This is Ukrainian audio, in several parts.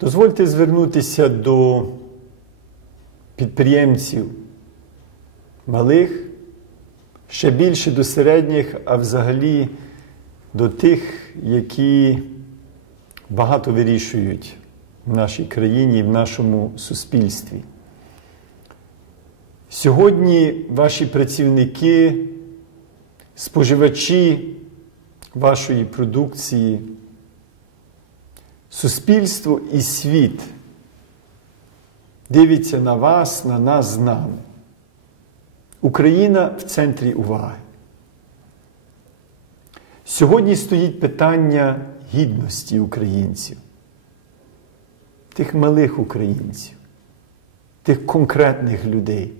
Дозвольте звернутися до підприємців малих, ще більше до середніх, а взагалі до тих, які багато вирішують в нашій країні і в нашому суспільстві. Сьогодні ваші працівники, споживачі вашої продукції, суспільство і світ дивиться на вас, на нас з нами. Україна в центрі уваги. Сьогодні стоїть питання гідності українців, тих малих українців, тих конкретних людей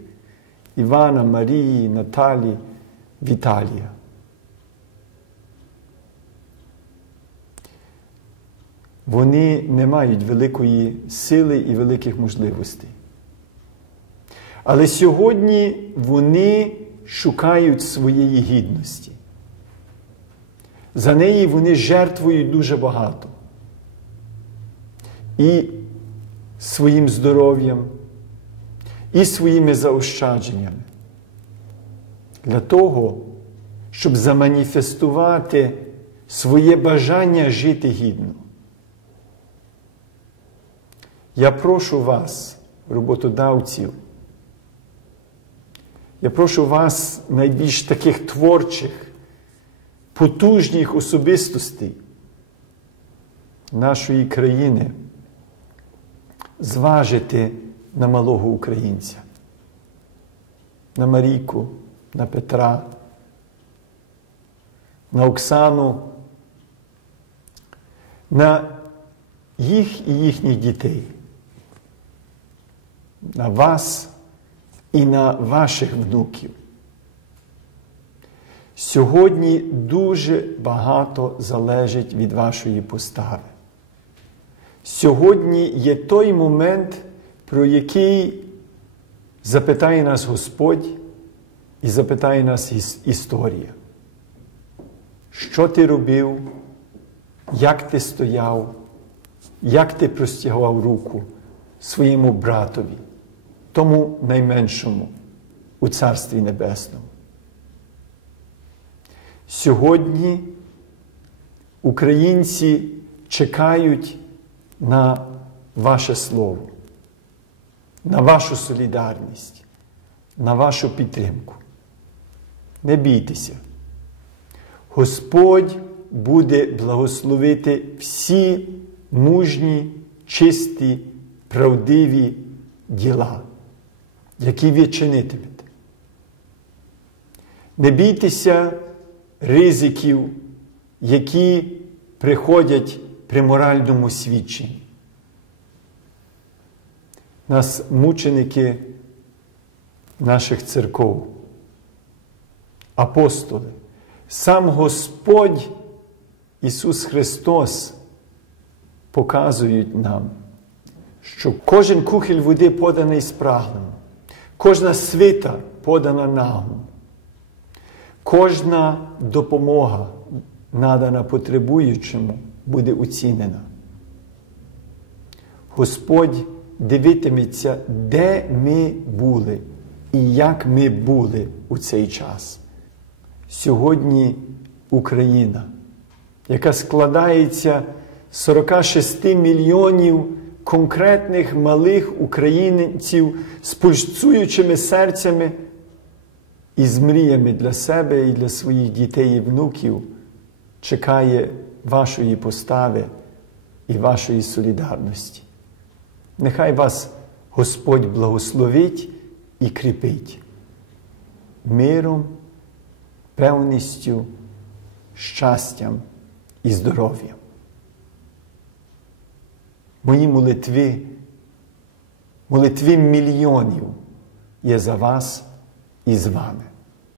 Івана, Марії, Наталі, Віталія. Вони не мають великої сили і великих можливостей. Але сьогодні вони шукають своєї гідності. За неї вони жертвують дуже багато. І своїм здоров'ям, і своїми заощадженнями. Для того, щоб заманіфестувати своє бажання жити гідно. Я прошу вас, роботодавців, я прошу вас, найбільш таких творчих, потужних особистостей нашої країни, зважити на малого українця, на Марійку, на Петра, на Оксану, на їх і їхніх дітей, на вас і на ваших внуків. Сьогодні дуже багато залежить від вашої постави. Сьогодні є той момент, про який запитає нас Господь і запитає нас історія. Що ти робив, як ти стояв, як ти простягував руку своєму братові, тому найменшому у Царстві Небесному. Сьогодні українці чекають на ваше слово, на вашу солідарність, на вашу підтримку. Не бійтеся. Господь буде благословити всі мужні, чисті, правдиві діла, які ви. Не бійтеся ризиків, які приходять при моральному свідченні. Нас мученики наших церков, апостоли, сам Господь Ісус Христос показують нам, що кожен кухель води поданий спраглим, кожна свита подана нагом, кожна допомога, надана потребуючому, буде оцінена. Господь дивитиметься, де ми були і як ми були у цей час. Сьогодні Україна, яка складається з 46 мільйонів конкретних малих українців з пульсуючими серцями і з мріями для себе і для своїх дітей і внуків, чекає вашої постави і вашої солідарності. Нехай вас Господь благословить і кріпить миром, певністю, щастям і здоров'ям. Мої молитви, молитви мільйонів є за вас і з вами.